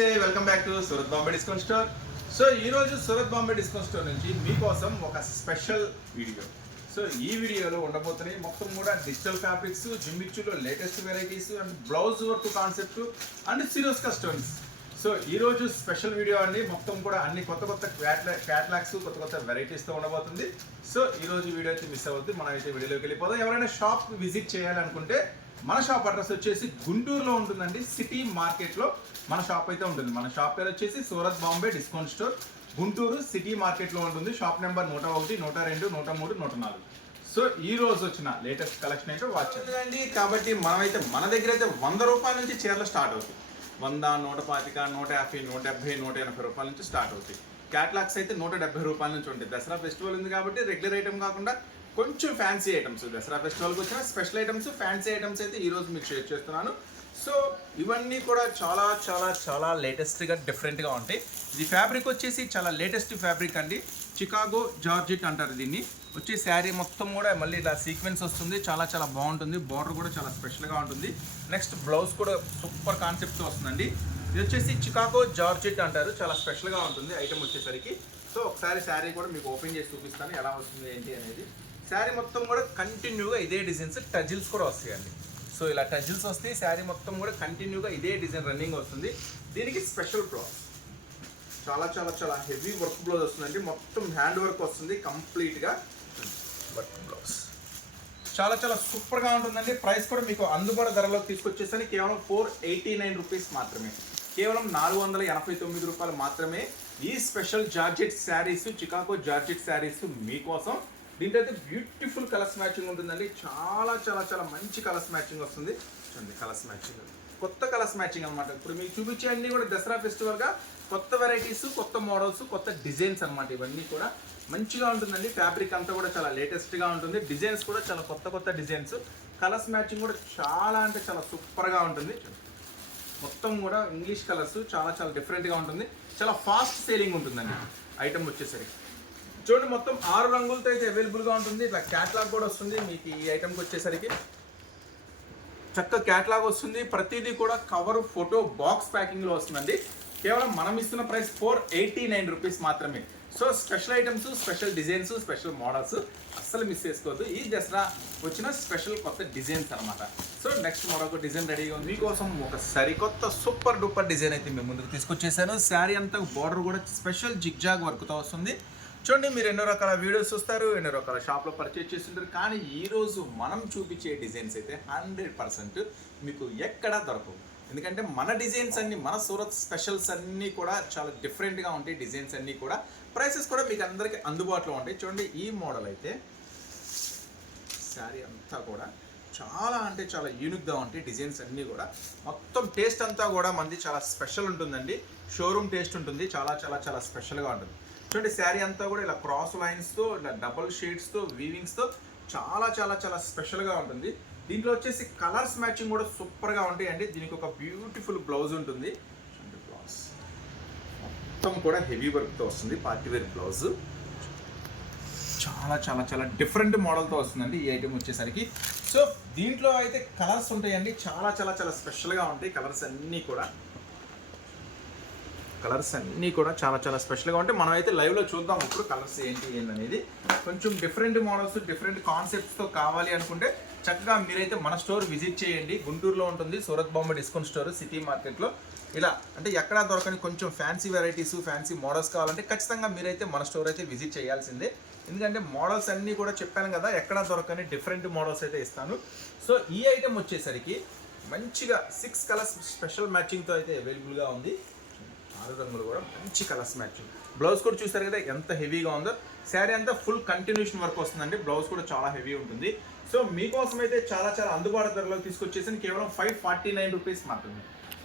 Welcome back to Surat Bombay discount store. So ఈరోజు Surat Bombay discount store నుంచి మీకోసం ఒక స్పెషల్ వీడియో. సో ఈ వీడియోలో ఉండబోతున్నాయి మొత్తం కూడా డిజిటల్ ఫ్యాబ్రిక్స్, జిమ్మిచ్చులో latest varieties and blouse work concept and సిరోస్ కస్టమ్స్. సో ఈరోజు స్పెషల్ వీడియో అండి. మొత్తం కూడా అన్ని కొత్త కొత్త క్యాటలాగ్స్, కొత్త కొత్త వెరైటీస్తో ఉండబోతుంది. సో ఈరోజు వీడియో అయితే మిస్ అవ్వద్దు. మనం అయితే వీడియోలోకి వెళ్ళిపోదాం. ఎవరైనా షాప్ విజిట్ చేయాలనుకుంటే మన షాప్ అడ్రస్ వచ్చేసి గుంటూరులో ఉంటుందండి. సిటీ మార్కెట్లో మన షాప్ అయితే ఉంటుంది. మన షాప్ పేరు వచ్చేసి Surat Bombay discount store, Guntur city మార్కెట్లో ఉంటుంది. Shop number 101, 102, 103, 104. సో ఈ రోజు వచ్చిన లేటెస్ట్ కలెక్షన్ అయితే వాచ్ చేయండి. కాబట్టి మనమైతే మన దగ్గర అయితే 100 రూపాయల నుంచి చీరలు స్టార్ట్ అవుతాయి. 100, 125, 150, 170, 180 రూపాయల నుంచి స్టార్ట్ అవుతాయి. క్యాటలాగ్స్ అయితే 170 రూపాయల నుంచి ఉంటాయి. దసరా ఫెస్టివల్ ఉంది కాబట్టి రెగ్యులర్ ఐటమ్ కాకుండా కొంచెం ఫ్యాన్సీ ఐటమ్స్, దసరా ఫెస్టివల్కి వచ్చిన స్పెషల్ ఐటమ్స్, ఫ్యాన్సీ ఐటమ్స్ అయితే ఈరోజు మీకు షేర్ చేస్తున్నాను. సో ఇవన్నీ కూడా చాలా చాలా చాలా లేటెస్ట్గా డిఫరెంట్గా ఉంటాయి. ఇది ఫ్యాబ్రిక్ వచ్చేసి చాలా లేటెస్ట్ ఫ్యాబ్రిక్ అండి. చికాగో జార్జెట్ అంటారు దీన్ని. వచ్చే శారీ మొత్తం కూడా మళ్ళీ ఇలా సీక్వెన్స్ వస్తుంది. చాలా చాలా బాగుంటుంది. బార్డర్ కూడా చాలా స్పెషల్గా ఉంటుంది. నెక్స్ట్ బ్లౌజ్ కూడా సూపర్ కాన్సెప్ట్తో వస్తుందండి. ఇది వచ్చేసి చికాగో జార్జెట్ అంటారు. చాలా స్పెషల్గా ఉంటుంది ఐటమ్ వచ్చేసరికి. సో ఒకసారి శారీ కూడా మీకు ఓపెన్ చేసి చూపిస్తాను ఎలా వస్తుంది ఏంటి అనేది. శారీ మొత్తం కూడా కంటిన్యూగా ఇదే డిజైన్స్, టజిల్స్ కూడా వస్తాయండి. సో ఇలా టజిల్స్ వస్తాయి. శారీ మొత్తం కూడా కంటిన్యూగా ఇదే డిజైన్ రన్నింగ్ వస్తుంది. దీనికి స్పెషల్ బ్లౌజ్, చాలా చాలా చాలా హెవీ వర్క్ బ్లౌజ్ వస్తుందండి. మొత్తం హ్యాండ్ వర్క్ వస్తుంది కంప్లీట్గా. వర్క్ బ్లౌజ్ చాలా చాలా సూపర్గా ఉంటుందండి. ప్రైస్ కూడా మీకు అందుబాటు ధరలోకి తీసుకొచ్చేసరికి కేవలం 489 రూపీస్ మాత్రమే, కేవలం 489 రూపాయలు మాత్రమే. ఈ special georgette saris, Chicago georgette saris మీకోసం. దీంట్లో అయితే బ్యూటిఫుల్ కలర్స్ మ్యాచింగ్ ఉంటుందండి. చాలా చాలా చాలా మంచి కలర్స్ మ్యాచింగ్ వస్తుంది. చూడండి కలర్స్ మ్యాచింగ్, కొత్త కలర్స్ మ్యాచింగ్ అనమాట. ఇప్పుడు మీకు చూపించే అన్ని కూడా దసరా ఫెస్టివల్గా కొత్త వెరైటీస్, కొత్త మోడల్స్, కొత్త డిజైన్స్ అనమాట. ఇవన్నీ కూడా మంచిగా ఉంటుందండి. ఫ్యాబ్రిక్ అంతా కూడా చాలా లేటెస్ట్గా ఉంటుంది. డిజైన్స్ కూడా చాలా కొత్త కొత్త డిజైన్స్. కలర్స్ మ్యాచింగ్ కూడా చాలా అంటే చాలా సూపర్గా ఉంటుంది. మొత్తం కూడా ఇంగ్లీష్ కలర్స్, చాలా చాలా డిఫరెంట్గా ఉంటుంది. చాలా ఫాస్ట్ సేలింగ్ ఉంటుందండి ఐటమ్ వచ్చేసరికి. చూడండి మొత్తం 6 రంగులతో అయితే అవైలబుల్గా ఉంటుంది. ఇట్లా క్యాట్లాగ్ కూడా వస్తుంది మీకు. ఈ ఐటమ్కి వచ్చేసరికి చక్కగా క్యాట్లాగ్ వస్తుంది. ప్రతిదీ కూడా కవర్, ఫోటో, బాక్స్ ప్యాకింగ్లో వస్తుందండి. కేవలం మనం ఇస్తున్న ప్రైస్ 489 రూపీస్ మాత్రమే. So special items, special designs, special models అస్సలు మిస్ చేసుకోవద్దు. ఈ దసరా వచ్చిన స్పెషల్ కొత్త డిజైన్స్ అనమాట. సో నెక్స్ట్ మరొక డిజైన్ రెడీగా ఉంది మీకోసం. ఒక సరికొత్త సూపర్ డూపర్ డిజైన్ అయితే మేము ముందుకు తీసుకొచ్చేసాను. శారీ అంతా బార్డర్ కూడా స్పెషల్ జిగ్జాగ్ వర్క్తో వస్తుంది. చూడండి, మీరు ఎన్నో రకాల వీడియోస్ చూస్తారు, ఎన్నో రకాల షాప్లో పర్చేజ్ చేస్తుంటారు. కానీ ఈరోజు మనం చూపించే డిజైన్స్ అయితే 100% మీకు ఎక్కడా దొరకవు. ఎందుకంటే మన డిజైన్స్ అన్నీ, మన సూరత్ స్పెషల్స్ అన్నీ కూడా చాలా డిఫరెంట్గా ఉంటాయి. డిజైన్స్ అన్నీ కూడా, ప్రైసెస్ కూడా మీకు అందరికీ అందుబాటులో ఉంటాయి. చూడండి ఈ మోడల్ అయితే శారీ అంతా కూడా చాలా అంటే చాలా యూనిక్గా ఉంటాయి. డిజైన్స్ అన్నీ కూడా మొత్తం టేస్ట్ అంతా కూడా మంది చాలా స్పెషల్ ఉంటుందండి. షోరూమ్ టేస్ట్ ఉంటుంది. చాలా చాలా చాలా స్పెషల్గా ఉంటుంది. చూడండి శారీ అంతా కూడా ఇలా క్రాస్ లైన్స్తో, ఇలా డబల్ షేడ్స్తో, వీవింగ్స్తో చాలా చాలా చాలా స్పెషల్గా ఉంటుంది. దీంట్లో వచ్చేసి కలర్స్ మ్యాచింగ్ కూడా సూపర్గా ఉంటాయండి. దీనికి ఒక బ్యూటిఫుల్ బ్లౌజ్ ఉంటుంది. బ్లౌజ్ మొత్తం కూడా హెవీ వర్క్తో వస్తుంది. పార్టీ వేర్ బ్లౌజ్ చాలా చాలా చాలా డిఫరెంట్ మోడల్తో వస్తుందండి ఈ ఐటమ్ వచ్చేసరికి. సో దీంట్లో అయితే కలర్స్ ఉంటాయండి. చాలా చాలా చాలా స్పెషల్గా ఉంటాయి కలర్స్ అన్నీ కూడా. కలర్స్ అన్నీ కూడా చాలా చాలా స్పెషల్గా ఉంటాయి. మనం అయితే లైవ్లో చూద్దాం ఇప్పుడు కలర్స్ ఏంటి అనేది. కొంచెం డిఫరెంట్ మోడల్స్, డిఫరెంట్ కాన్సెప్ట్స్తో కావాలి అనుకుంటే చక్కగా మీరైతే మన స్టోర్ విజిట్ చేయండి. గుంటూరులో ఉంటుంది Surat Bombay discount store, city మార్కెట్లో. ఇలా అంటే ఎక్కడా దొరకని కొంచెం ఫ్యాన్సీ వెరైటీస్, ఫ్యాన్సీ మోడల్స్ కావాలంటే ఖచ్చితంగా మీరైతే మన స్టోర్ అయితే విజిట్ చేయాల్సిందే. ఎందుకంటే మోడల్స్ అన్నీ కూడా చెప్పాను కదా, ఎక్కడా దొరకని డిఫరెంట్ మోడల్స్ అయితే ఇస్తాను. సో ఈ ఐటమ్ వచ్చేసరికి మంచిగా 6 కలర్స్ స్పెషల్ మ్యాచింగ్తో అయితే అవైలబుల్గా ఉంది. 6 రంగులు కూడా మంచి కలర్స్ మ్యాచింగ్. బ్లౌజ్ కూడా చూస్తారు కదా ఎంత హెవీగా ఉందో. శారీ అంతా ఫుల్ కంటిన్యూషన్ వర్క్ వస్తుందండి. బ్లౌజ్ కూడా చాలా హెవీ ఉంటుంది. సో మీకోసం అయితే చాలా చాలా అందుబాటు ధరలో తీసుకొచ్చేసి కేవలం 549 రూపీస్ మాత్రమే.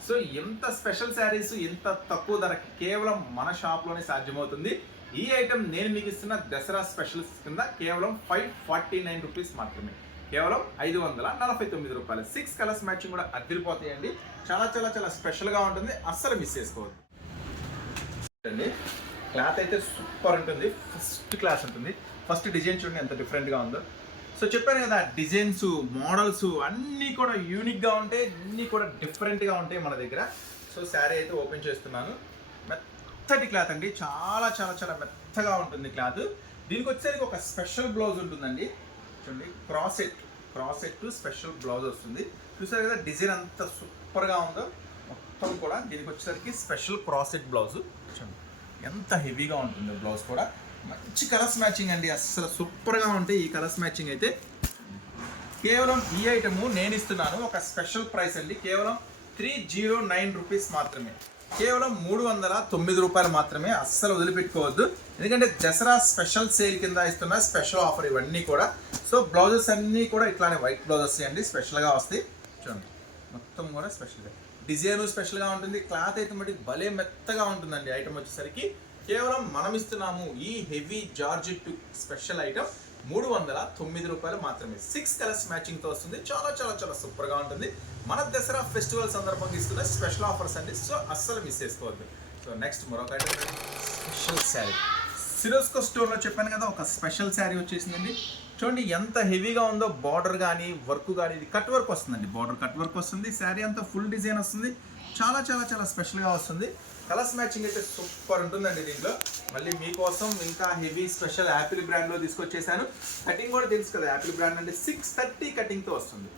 సో ఎంత స్పెషల్ శారీస్ ఎంత తక్కువ ధరకి కేవలం మన షాప్లోనే సాధ్యమవుతుంది. ఈ ఐటమ్ నేను మీకు ఇస్తున్న దసరా స్పెషల్స్ కింద కేవలం 549 రూపీస్ మాత్రమే, కేవలం 549 రూపాయలు. 6 కలర్స్ మ్యాచింగ్ కూడా అదిరిపోతాయండి. చాలా చాలా చాలా స్పెషల్గా ఉంటుంది. అస్సలు మిస్ చేసుకోవద్దు. క్లాత్ అయితే సూపర్ ఉంటుంది. ఫస్ట్ క్లాస్ ఉంటుంది. ఫస్ట్ డిజైన్ చూడండి ఎంత డిఫరెంట్గా ఉందో. సో చెప్పాను కదా, డిజైన్స్, మోడల్స్ అన్నీ కూడా యూనిక్గా ఉంటాయి, అన్నీ కూడా డిఫరెంట్గా ఉంటాయి మన దగ్గర. సో సో శారీ అయితే ఓపెన్ చేస్తున్నాను. మెత్తటి క్లాత్ అండి, చాలా చాలా చాలా మెత్తగా ఉంటుంది క్లాత్. దీనికి వచ్చేసరికి ఒక స్పెషల్ బ్లౌజ్ ఉంటుందండి. చూడండి, క్రాస్ సెట్ స్పెషల్ బ్లౌజ్ వస్తుంది. చూసారు కదా డిజైన్ అంత సూపర్గా ఉందో. మొత్తం కూడా దీనికి వచ్చేసరికి స్పెషల్ క్రాస్ సెట్ బ్లౌజ్. చూడండి ఎంత హెవీగా ఉంటుందో బ్లౌజ్ కూడా. మంచి కలర్స్ మ్యాచింగ్ అండి, అసలు సూపర్గా ఉంటాయి ఈ కలర్స్ మ్యాచింగ్ అయితే. కేవలం ఈ ఐటము నేను ఇస్తున్నాను ఒక స్పెషల్ ప్రైస్ అండి, కేవలం 309 రూపీస్ మాత్రమే. కేవలం 309 రూపాయలు మాత్రమే. అస్సలు వదిలిపెట్టుకోవద్దు, ఎందుకంటే దసరా స్పెషల్ సేల్ కింద ఇస్తున్న స్పెషల్ ఆఫర్ ఇవన్నీ కూడా. సో బ్లౌజెస్ అన్నీ కూడా ఇట్లానే వైట్ బ్లౌజెస్ అండి, స్పెషల్గా వస్తాయి. చూడండి మొత్తం కూడా స్పెషల్గా, డిజైన్ స్పెషల్గా ఉంటుంది. క్లాత్ అయితే మటుకు భలే మెత్తగా ఉంటుందండి. ఐటమ్ వచ్చేసరికి కేవలం మనం ఇస్తున్నాము ఈ హెవీ జార్జెట్ స్పెషల్ ఐటమ్ 309 రూపాయలు మాత్రమే. 6 కలర్స్ మ్యాచింగ్తో వస్తుంది. చాలా చాలా చాలా సూపర్గా ఉంటుంది. మన దసరా ఫెస్టివల్ సందర్భంగా ఇస్తున్న స్పెషల్ ఆఫర్స్ అండి, సో అస్సలు మిస్ చేసుకోవద్దు. సో నెక్స్ట్ మరొక ఐటమ్ స్పెషల్ శారీ. సిరోస్కో స్టోర్లో చెప్పాను కదా ఒక స్పెషల్ శారీ వచ్చేసిందండి. చూడండి ఎంత హెవీగా ఉందో. బార్డర్ కానీ వర్క్ కానీ, ఇది కట్ వర్క్ వస్తుందండి, బార్డర్ కట్ వర్క్ వస్తుంది. శారీ అంతా ఫుల్ డిజైన్ వస్తుంది. చాలా చాలా చాలా స్పెషల్గా వస్తుంది. కలర్స్ మ్యాచింగ్ అయితే సూపర్ ఉంటుందండి దీంట్లో. మళ్ళీ మీకోసం ఇంకా హెవీ స్పెషల్ యాపిల్ బ్రాండ్లో తీసుకొచ్చేసాను. కటింగ్ కూడా తెలుసు కదా, యాపిల్ బ్రాండ్ అంటే 630 కటింగ్తో వస్తుంది.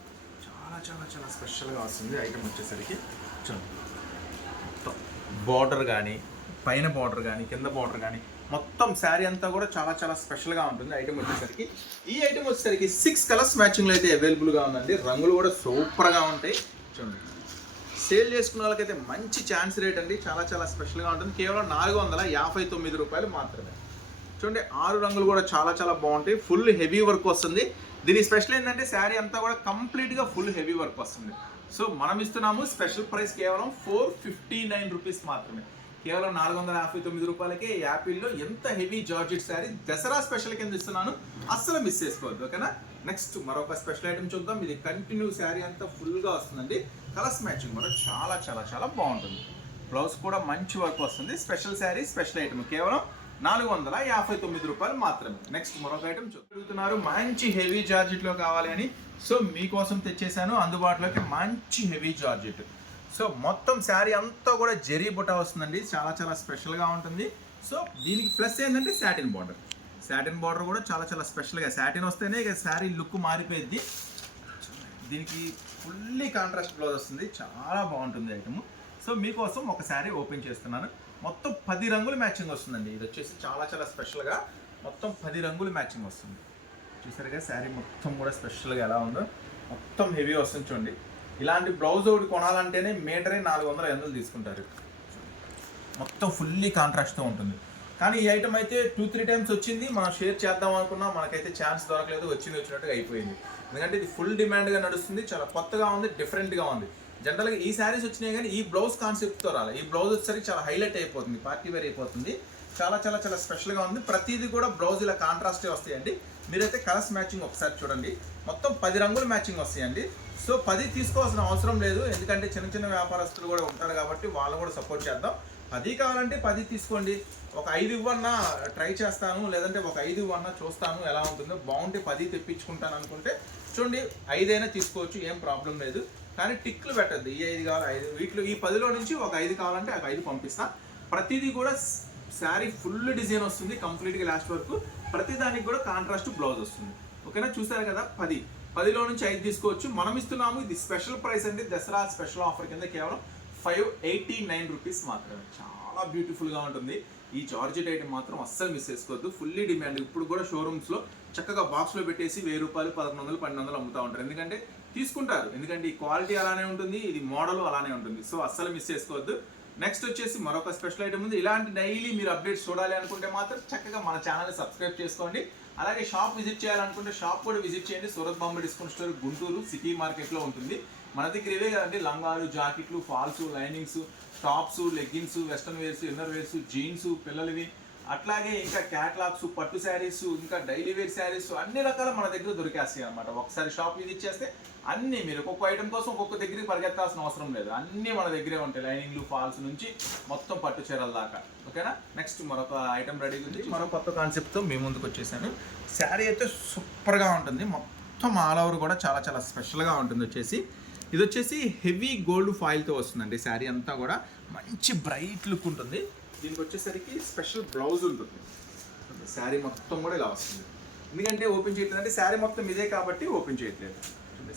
చాలా చాలా చాలా స్పెషల్గా వస్తుంది ఐటమ్ వచ్చేసరికి. చూడండి బార్డర్ కానీ, పైన బార్డర్ కానీ, కింద బార్డర్ కానీ, మొత్తం శారీ అంతా కూడా చాలా చాలా స్పెషల్గా ఉంటుంది ఐటమ్ వచ్చేసరికి. ఈ ఐటమ్ వచ్చేసరికి 6 కలర్స్ మ్యాచింగ్లో అయితే అవైలబుల్గా ఉందండి. రంగులు కూడా సూపర్గా ఉంటాయి. చూడండి సేల్ చేసుకున్న వాళ్ళకైతే మంచి ఛాన్స్ రేట్ అండి, చాలా చాలా స్పెషల్గా ఉంటుంది. కేవలం 459 రూపాయలు మాత్రమే. చూడండి 6 రంగులు కూడా చాలా చాలా బాగుంటాయి. ఫుల్ హెవీ వర్క్ వస్తుంది. దీని స్పెషల్ ఏంటంటే శారీ అంతా కూడా కంప్లీట్గా ఫుల్ హెవీ వర్క్ వస్తుంది. సో మనం ఇస్తున్నాము స్పెషల్ ప్రైస్ కేవలం 459 రూపీస్ మాత్రమే. కేవలం 459 రూపాయలకే యాపిల్లో ఎంత heavy georgette sari Dasara special కింద ఇస్తున్నాను, అస్సలు మిస్ చేసుకోవద్దు. ఓకేనా. నెక్స్ట్ మరొక స్పెషల్ ఐటమ్ చూద్దాం. ఇది కంటిన్యూ శారీ అంతా ఫుల్గా వస్తుందండి. కలర్స్ మ్యాచింగ్ కూడా చాలా చాలా చాలా బాగుంటుంది. బ్లౌజ్ కూడా మంచి వర్క్ వస్తుంది. స్పెషల్ శారీ స్పెషల్ ఐటమ్ కేవలం 459 రూపాయలు మాత్రమే. నెక్స్ట్ మరొక ఐటమ్ చూస్తున్నారు, మంచి హెవీ జార్జెట్లో కావాలి అని. సో మీకోసం తెచ్చేసాను అందుబాటులోకి మంచి హెవీ జార్జెట్. సో మొత్తం శారీ అంతా కూడా జరీ బుట్ట వస్తుందండి, చాలా చాలా స్పెషల్గా ఉంటుంది. సో దీనికి ప్లస్ ఏంటంటే సాటిన్ బార్డర్ కూడా చాలా చాలా స్పెషల్గా, సాటిన్ వస్తేనే ఇక శారీ లుక్ మారిపోయింది. దీనికి ఫుల్లీ కాంట్రాస్ట్ బ్లౌజ్ వస్తుంది, చాలా బాగుంటుంది ఐటమ్. సో మీకోసం ఒక శారీ ఓపెన్ చేస్తున్నాను. మొత్తం 10 రంగులు మ్యాచింగ్ వస్తుందండి. ఇది వచ్చేసి చాలా చాలా స్పెషల్గా మొత్తం 10 రంగులు మ్యాచింగ్ వస్తుంది. చూసారుగా శారీ మొత్తం కూడా స్పెషల్గా ఎలా ఉందో, మొత్తం హెవీ వస్తుంది. చూడండి ఇలాంటి బ్లౌజ్ ఒకటి కొనాలంటేనే మీటరే 400 తీసుకుంటారు. మొత్తం ఫుల్లీ కాంట్రాస్ట్తో ఉంటుంది. కానీ ఈ ఐటమ్ అయితే 2-3 టైమ్స్ వచ్చింది, మనం షేర్ చేద్దాం అనుకున్నా మనకైతే ఛాన్స్ దొరకలేదు. వచ్చినట్టుగా అయిపోయింది. ఎందుకంటే ఇది ఫుల్ డిమాండ్గా నడుస్తుంది, చాలా కొత్తగా ఉంది, డిఫరెంట్గా ఉంది. జనరల్గా ఈ శారీస్ వచ్చినాయి కానీ ఈ బ్లౌజ్ కాన్సెప్ట్తో రాలి. ఈ బ్లౌజ్ వచ్చేసరికి చాలా హైలైట్ అయిపోతుంది, పార్టీ వేర్ అయిపోతుంది. చాలా చాలా చాలా స్పెషల్గా ఉంది. ప్రతిదీ కూడా బ్లౌజ్ ఇలా కాంట్రాస్టే వస్తాయండి. మీరైతే కలర్స్ మ్యాచింగ్ ఒకసారి చూడండి. మొత్తం 10 రంగులు మ్యాచింగ్ వస్తాయండి. సో 10 తీసుకోవాల్సిన అవసరం లేదు, ఎందుకంటే చిన్న చిన్న వ్యాపారస్తులు కూడా ఉంటారు కాబట్టి వాళ్ళు కూడా సపోర్ట్ చేద్దాం. 10 కావాలంటే 10 తీసుకోండి. ఒక 5 ఇవ్వన్నా ట్రై చేస్తాను, లేదంటే ఒక 5 ఇవ్వన్నా చూస్తాను ఎలా ఉంటుందో. బాగుంటే 10 తెప్పించుకుంటాను అనుకుంటే చూడండి 5 అయినా తీసుకోవచ్చు, ఏం ప్రాబ్లం లేదు. కానీ టిక్లు పెట్టద్దు, ఈ 5 కావాలి 5 వీటిలో ఈ 10లో నుంచి ఒక 5 కావాలంటే ఒక 5 పంపిస్తా. ప్రతిదీ కూడా శారీ ఫుల్ డిజైన్ వస్తుంది కంప్లీట్గా లాస్ట్ వరకు. ప్రతిదానికి కూడా కాంట్రాస్ట్ బ్లౌజ్ వస్తుంది. ఓకేనా. చూసారు కదా 10లో నుంచి 5 తీసుకోవచ్చు. మనం ఇస్తున్నాము ఇది స్పెషల్ ప్రైస్ అండి, దసరా స్పెషల్ ఆఫర్ కింద కేవలం 589 రూపీస్ మాత్రమే. చాలా బ్యూటిఫుల్గా ఉంటుంది. ఈ జార్జెట్ ఐటమ్ మాత్రం అస్సలు మిస్ చేసుకోవద్దు, ఫుల్లీ డిమాండ్. ఇప్పుడు కూడా షోరూమ్స్లో చక్కగా బాక్స్లో పెట్టేసి 1000 రూపాయలు 1100 1200 అమ్ముతూ ఉంటారు. ఎందుకంటే తీసుకుంటారు, ఎందుకంటే ఈ క్వాలిటీ అలానే ఉంటుంది, ఇది మోడల్ అలానే ఉంటుంది. సో అస్సలు మిస్ చేసుకోవద్దు. నెక్స్ట్ వచ్చేసి మరొక స్పెషల్ ఐటమ్ ఉంది. ఇలాంటి డైలీ మీరు అప్డేట్స్ చూడాలి అనుకుంటే మాత్రం చక్కగా మన ఛానల్ని సబ్స్క్రైబ్ చేసుకోండి. అలాగే షాప్ విజిట్ చేయాలనుకుంటే షాప్ కూడా విజిట్ చేయండి. Surat Bombay discount store Guntur city మార్కెట్లో ఉంటుంది. మన దగ్గర ఇవే కదండి, లంగాలు, జాకెట్లు, falls, linings, tops, leggings, western wears, inner wears, jeans పిల్లలవి, అట్లాగే ఇంకా క్యాట్లాగ్స్, పట్టు శారీస్, ఇంకా డైలీ వేర్ శారీస్ అన్ని రకాల మన దగ్గర దొరికేస్తాయి అనమాట. ఒకసారి షాప్ విజిట్ చేస్తే అన్నీ మీరు ఒక్కొక్క ఐటమ్ కోసం ఒక్కొక్క దగ్గరికి పరిగెత్తాల్సిన అవసరం లేదు, అన్నీ మన దగ్గరే ఉంటాయి. లైనింగ్లు, ఫాల్స్ నుంచి మొత్తం పట్టు చీరల దాకా. ఓకేనా. నెక్స్ట్ మరొక ఐటమ్ రెడీగా ఉంది, మరొక కొత్త కాన్సెప్ట్తో మీ ముందుకు వచ్చేసాను. శారీ అయితే సూపర్గా ఉంటుంది, మొత్తం ఆల్ ఓవర్ కూడా చాలా చాలా స్పెషల్గా ఉంటుంది. వచ్చేసి ఇది వచ్చేసి హెవీ గోల్డ్ ఫాయిల్తో వస్తుందండి. శారీ అంతా కూడా మంచి బ్రైట్ లుక్ ఉంటుంది. దీనికి వచ్చేసరికి స్పెషల్ బ్లౌజ్ ఉంటుంది. శారీ మొత్తం కూడా ఇలా వస్తుంది. ఎందుకంటే ఓపెన్ చేయట్లేదు అంటే శారీ మొత్తం ఇదే కాబట్టి ఓపెన్ చేయట్లేదు.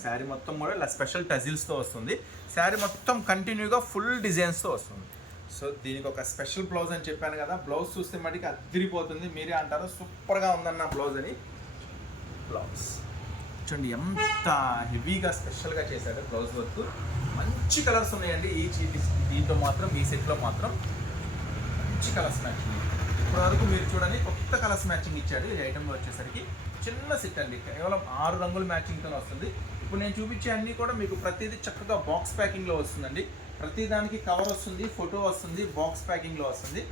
శారీ మొత్తం కూడా ఇలా స్పెషల్ టజిల్స్తో వస్తుంది. శారీ మొత్తం కంటిన్యూగా ఫుల్ డిజైన్స్తో వస్తుంది. సో దీనికి ఒక స్పెషల్ బ్లౌజ్ అని చెప్పాను కదా, బ్లౌజ్ చూస్తే మటుకు అదిరిపోతుంది. మీరే అంటారు సూపర్గా ఉందన్న బ్లౌజ్ అని. బ్లౌజ్ చూడండి ఎంత హెవీగా స్పెషల్గా చేశాడు బ్లౌజ్ వర్క్. మంచి కలర్స్ ఉన్నాయండి దీంట్లో మాత్రం, ఈ సెట్లో మాత్రం మంచి కలర్స్ మ్యాచింగ్. ఇప్పటివరకు మీరు చూడండి కొత్త కలర్స్ మ్యాచింగ్ ఇచ్చాడు. ఈ ఐటెంలో వచ్చేసరికి చిన్న సెట్ అండి, కేవలం 6 రంగుల మ్యాచింగ్తో వస్తుంది. ఇప్పుడు నేను చూపించే అన్నీ కూడా మీకు ప్రతిదీ చక్కగా బాక్స్ ప్యాకింగ్లో వస్తుందండి. ప్రతి దానికి కవర్ వస్తుంది, ఫోటో వస్తుంది, బాక్స్ ప్యాకింగ్లో వస్తుంది.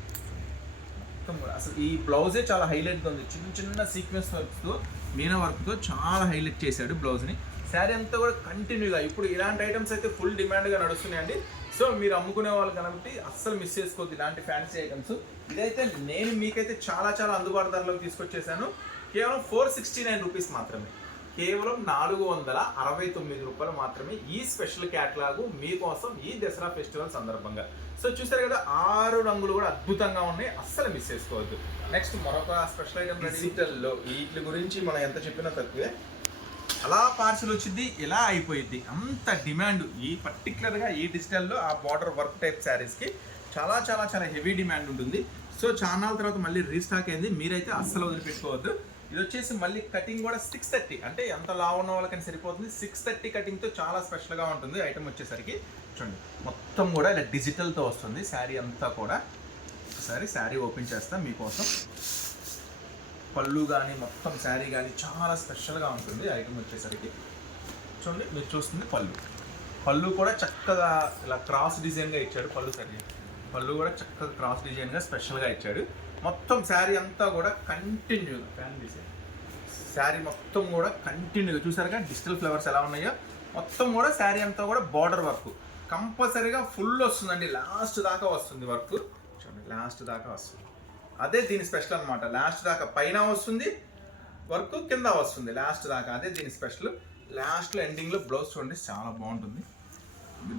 మొత్తం కూడా అసలు ఈ బ్లౌజే చాలా హైలైట్గా ఉంది. చిన్న చిన్న సీక్వెన్స్ వర్క్తో, మీనా వర్క్తో చాలా హైలైట్ చేశాడు బ్లౌజ్ని. శారీ అంతా కూడా కంటిన్యూగా ఇప్పుడు ఇలాంటి ఐటమ్స్ అయితే ఫుల్ డిమాండ్గా నడుస్తున్నాయండి. సో మీరు అమ్ముకునే వాళ్ళు కాబట్టి అస్సలు మిస్ చేసుకోవద్దు ఇలాంటి ఫ్యాన్సీ ఐటమ్స్. ఇదైతే నేను మీకైతే చాలా చాలా అందుబాటు ధరలోకి తీసుకొచ్చేసాను. కేవలం 469 రూపీస్ మాత్రమే, కేవలం 469 రూపాయలు మాత్రమే ఈ స్పెషల్ క్యాటలాగు మీకోసం ఈ దసరా ఫెస్టివల్ సందర్భంగా. సో చూసారు కదా 6 రంగులు కూడా అద్భుతంగా ఉన్నాయి, అస్సలు మిస్ చేసుకోవద్దు. నెక్స్ట్ మరొక స్పెషల్ ఐటమ్ డిజిటల్లో వీటి గురించి మనం ఎంత చెప్పినా తక్కువే. అలా పార్సల్ వచ్చింది, ఎలా అయిపోయింది, అంత డిమాండ్ ఈ పర్టికులర్గా ఈ డిజిటల్లో ఆ బార్డర్ వర్క్ టైప్ శారీస్కి చాలా చాలా చాలా హెవీ డిమాండ్ ఉంటుంది. సో చానాల తర్వాత మళ్ళీ రీస్టాక్ అయింది, మీరైతే అస్సలు వదిలిపెట్టుకోవద్దు. ఇది వచ్చేసి మళ్ళీ కటింగ్ కూడా 630, అంటే ఎంత లావు ఉన్న వాళ్ళకని సరిపోతుంది. 630 కటింగ్తో చాలా స్పెషల్గా ఉంటుంది ఐటమ్ వచ్చేసరికి. చూడండి మొత్తం కూడా ఇలా డిజిటల్తో వస్తుంది శారీ అంతా కూడా. ఒకసారి శారీ ఓపెన్ చేస్తాం మీకోసం. పళ్ళు కానీ మొత్తం శారీ కానీ చాలా స్పెషల్గా ఉంటుంది ఐటమ్ వచ్చేసరికి. చూడండి మీరు చూస్తుంది పళ్ళు కూడా చక్కగా ఇలా క్రాస్ డిజైన్గా ఇచ్చాడు. పళ్ళు కూడా చక్కగా క్రాస్ డిజైన్గా స్పెషల్గా ఇచ్చాడు. మొత్తం శారీ అంతా కూడా కంటిన్యూగా ఫ్యాన్ డిజైన్ శారీ మొత్తం కూడా కంటిన్యూగా చూసారుగా డిజిటల్ ఫ్లవర్స్ ఎలా ఉన్నాయో. మొత్తం కూడా శారీ అంతా కూడా బార్డర్ వర్క్ కంపల్సరీగా ఫుల్ వస్తుందండి, లాస్ట్ దాకా వస్తుంది వర్క్. చూడండి లాస్ట్ దాకా వస్తుంది, అదే దీని స్పెషల్ అనమాట. లాస్ట్ దాకా పైన వస్తుంది వర్క్, కింద వస్తుంది లాస్ట్ దాకా, అదే దీని స్పెషల్. లాస్ట్లో ఎండింగ్లో బ్లౌజ్ చూడండి చాలా బాగుంటుంది.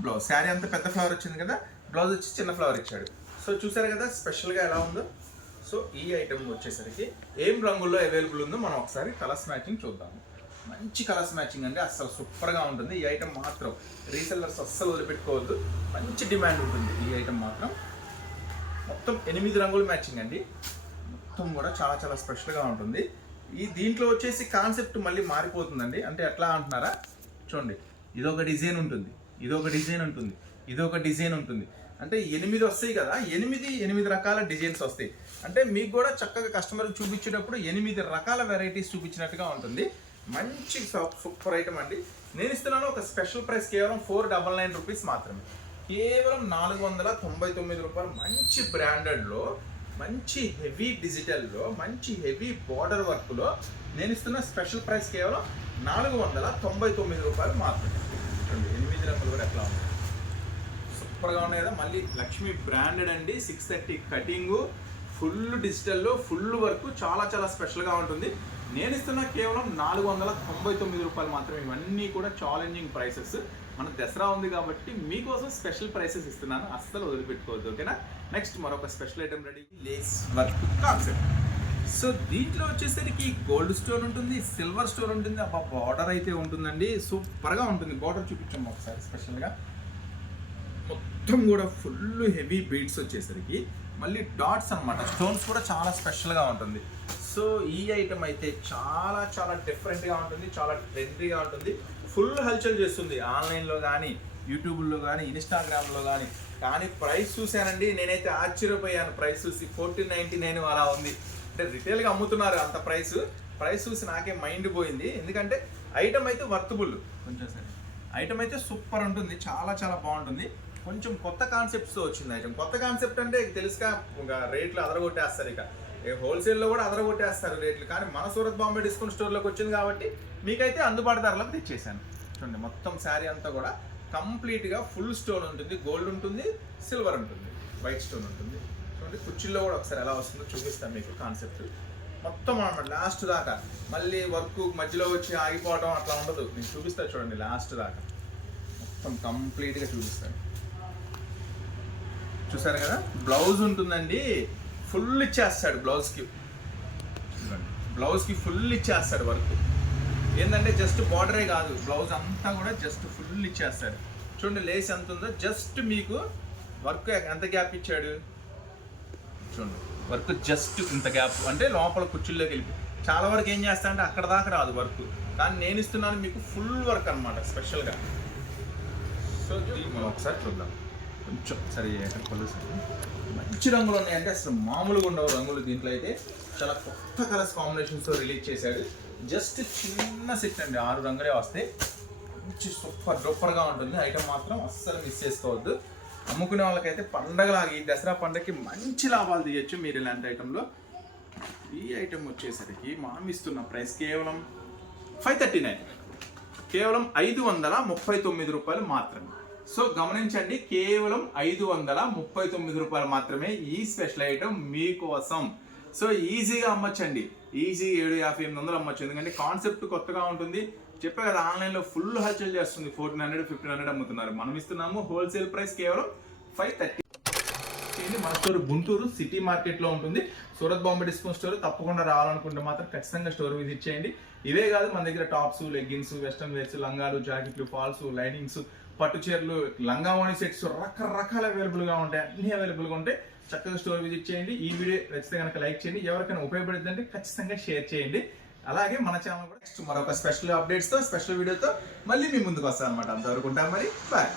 బ్లౌజ్ శారీ అంతా పెద్ద ఫ్లవర్ వచ్చింది కదా, బ్లౌజ్ వచ్చి చిన్న ఫ్లవర్ ఇచ్చాడు. సో చూసారు కదా స్పెషల్గా ఎలా ఉందో. సో ఈ ఐటమ్ వచ్చేసరికి ఏం రంగుల్లో అవైలబుల్ ఉందో మనం ఒకసారి కలర్స్ మ్యాచింగ్ చూద్దాము. మంచి కలర్స్ మ్యాచింగ్ అండి, అస్సలు సూపర్గా ఉంటుంది. ఈ ఐటమ్ మాత్రం రీసెల్లర్స్ అస్సలు వదిలిపెట్టుకోవద్దు, మంచి డిమాండ్ ఉంటుంది ఈ ఐటమ్ మాత్రం. మొత్తం 8 రంగుల మ్యాచింగ్ అండి, మొత్తం కూడా చాలా చాలా స్పెషల్గా ఉంటుంది. దీంట్లో వచ్చేసి కాన్సెప్ట్ మళ్ళీ మారిపోతుందండి. అంటే ఎట్లా అంటున్నారా, చూడండి ఇదొక డిజైన్ ఉంటుంది, ఇదొక డిజైన్ ఉంటుంది, ఇదొక డిజైన్ ఉంటుంది. అంటే 8 వస్తాయి కదా, 8 రకాల డిజైన్స్ వస్తాయి. అంటే మీకు కూడా చక్కగా కస్టమర్కి చూపించేటప్పుడు 8 రకాల వెరైటీస్ చూపించినట్టుగా ఉంటుంది. మంచి సూపర్ ఐటమ్ అండి. నేను ఇస్తున్నాను ఒక స్పెషల్ ప్రైస్, కేవలం 499 రూపీస్ మాత్రమే, కేవలం 499 రూపాయలు. మంచి బ్రాండెడ్లో, మంచి హెవీ డిజిటల్లో, మంచి హెవీ బార్డర్ వర్క్లో నేను ఇస్తున్న స్పెషల్ ప్రైస్ కేవలం 499 రూపాయలు మాత్రమే. చూడండి 8 రంగులు కూడా ఎట్లా ఉంది, సూపర్గా ఉన్నాయి కదా. మళ్ళీ లక్ష్మి బ్రాండెడ్ అండి, 630 కటింగు, ఫుల్ డిజిటల్లో ఫుల్ వర్క్ చాలా చాలా స్పెషల్గా ఉంటుంది. నేను ఇస్తున్న కేవలం 499 రూపాయలు మాత్రమే. ఇవన్నీ కూడా ఛాలెంజింగ్ ప్రైసెస్. మన దసరా ఉంది కాబట్టి మీకోసం స్పెషల్ ప్రైసెస్ ఇస్తున్నాను, అస్సలు వదిలిపెట్టుకోవద్దు, ఓకేనా. నెక్స్ట్ మరొక special item ready, lace work concept. So దీంట్లో వచ్చేసరికి గోల్డ్ స్టోన్ ఉంటుంది, సిల్వర్ స్టోన్ ఉంటుంది. అబ్బా బార్డర్ అయితే ఉంటుందండి, సూపర్గా ఉంటుంది. బార్డర్ చూపించాము ఒకసారి స్పెషల్గా. మొత్తం కూడా ఫుల్ హెవీ బీడ్స్ వచ్చేసరికి మళ్ళీ డాట్స్ అనమాట, స్టోన్స్ కూడా చాలా స్పెషల్గా ఉంటుంది. సో ఈ ఐటమ్ అయితే చాలా చాలా డిఫరెంట్గా ఉంటుంది, చాలా ట్రెండీగా ఉంటుంది. ఫుల్ హల్చల్ చేస్తుంది ఆన్లైన్లో కానీ, యూట్యూబ్లో కానీ, ఇన్స్టాగ్రామ్లో కానీ. కానీ ప్రైస్ చూశానండి, నేనైతే ఆశ్చర్యపోయాను. ప్రైస్ చూసి 1499 అలా ఉంది. అంటే రిటైల్గా అమ్ముతున్నారు అంత ప్రైస్ చూసి నాకే మైండ్ పోయింది. ఎందుకంటే ఐటమ్ అయితే వర్తబుల్, కొంచెం సరే ఐటమ్ అయితే సూపర్ ఉంటుంది, చాలా చాలా బాగుంటుంది. కొంచెం కొత్త కాన్సెప్ట్స్తో వచ్చింది ఐటమ్. కొత్త కాన్సెప్ట్ అంటే తెలుసుగా, ఇంకా రేట్లు అదరగొట్టేస్తారు. ఇక హోల్సేల్లో కూడా అదరగొట్టేస్తారు రేట్లు. కానీ మన సూరత్ బాంబే డిస్కౌంట్ స్టోర్లోకి వచ్చింది కాబట్టి మీకైతే అందుబాటు ధరలకు తెచ్చేసాను. చూడండి మొత్తం శారీ అంతా కూడా కంప్లీట్గా ఫుల్ స్టోన్ ఉంటుంది, గోల్డ్ ఉంటుంది, సిల్వర్ ఉంటుంది, వైట్ స్టోన్ ఉంటుంది. చూడండి కుర్చీల్లో కూడా ఒకసారి ఎలా వస్తుందో చూపిస్తాను మీకు కాన్సెప్ట్. మొత్తం అన్నమాట లాస్ట్ దాకా. మళ్ళీ వర్క్ మధ్యలో వచ్చి ఆగిపోవడం అట్లా ఉండదు, నేను చూపిస్తాను చూడండి లాస్ట్ దాకా. మొత్తం కంప్లీట్గా చూపిస్తాను. చూసారు కదా, బ్లౌజ్ ఉంటుందండి, ఫుల్ ఇచ్చేస్తాడు బ్లౌజ్కి ఫుల్ ఇచ్చేస్తాడు వర్క్. ఏంటంటే జస్ట్ బార్డరే కాదు, బ్లౌజ్ అంతా కూడా జస్ట్ ఫుల్ ఇచ్చేస్తాడు. చూడండి లేస్ ఎంత ఉందో, జస్ట్ మీకు వర్క్ ఎంత గ్యాప్ ఇచ్చాడు చూడండి. వర్క్ జస్ట్ ఇంత గ్యాప్ అంటే లోపల కుర్చీల్లోకి వెళ్ళి చాలా వరకు ఏం చేస్తా అంటే అక్కడ దాకా రాదు వర్క్, కానీ నేను ఇస్తున్నాను మీకు ఫుల్ వర్క్ అనమాట స్పెషల్గా. సో మనం ఒకసారి చూద్దాం. కొంచెం సరే కలర్స్ మంచి రంగులు ఉన్నాయంటే అసలు మామూలుగా ఉండవు రంగులు. దీంట్లో అయితే చాలా కొత్త కలర్స్ కాంబినేషన్స్తో రిలీజ్ చేశాడు. జస్ట్ చిన్న సెట్ అండి, 6 రంగులే వస్తాయి. మంచి సూపర్గా ఉంటుంది ఐటమ్, మాత్రం అస్సలు మిస్ చేసుకోవద్దు. అమ్ముకునే వాళ్ళకైతే పండగలాగా ఈ దసరా పండగకి మంచి లాభాలు తీయచ్చు మీరు ఇలాంటి ఐటెంలో. ఈ ఐటెం వచ్చేసరికి మనం ఇస్తున్న ప్రైస్ కేవలం 539, కేవలం 539 రూపాయలు మాత్రమే. సో గమనించండి, కేవలం 539 రూపాయలు మాత్రమే ఈ స్పెషల్ ఐటమ్ మీకోసం. సో ఈజీగా అమ్మచ్చండి, ఈజీ 750, 800 అమ్మచ్చు. ఎందుకంటే కాన్సెప్ట్ కొత్తగా ఉంటుంది. చెప్పే కదా, ఆన్లైన్లో ఫుల్ హల్చల్ చేస్తుంది. 1400, 1500 అమ్ముతున్నారు. మనం ఇస్తున్నాము హోల్సేల్ ప్రైస్ కేవలం 530. మన స్టోర్ గుంటూరు సిటీ మార్కెట్లో ఉంటుంది. సూరత్ బాంబే డిస్కౌంట్ స్టోర్ తప్పకుండా రావాలనుకుంటే మాత్రం ఖచ్చితంగా స్టోర్ విజిట్ చేయండి. ఇవే కాదు, మన దగ్గర టాప్స్, లెగ్గిన్స్, వెస్టర్న్ వేర్స్, లంగాలు, జాకెట్లు, ఫాల్స్, లైనింగ్స్, పట్టు చీరలు, లంగావాణి సెట్స్ రకరకాల అవైలబుల్గా ఉంటాయి. అన్ని అవైలబుల్గా ఉంటాయి. చక్కగా స్టోర్ విజిట్ చేయండి. ఈ వీడియో నచ్చితే కనుక లైక్ చేయండి. ఎవరికైనా ఉపయోగపడుతుందంటే ఖచ్చితంగా షేర్ చేయండి. అలాగే మన ఛానల్ కూడా నెక్స్ట్ మరొక స్పెషల్ అప్డేట్స్తో, స్పెషల్ వీడియోతో మళ్ళీ మీ ముందుకు వస్తాను అనమాట. అంతవరకు ఉంటాం మరి, బాయ్.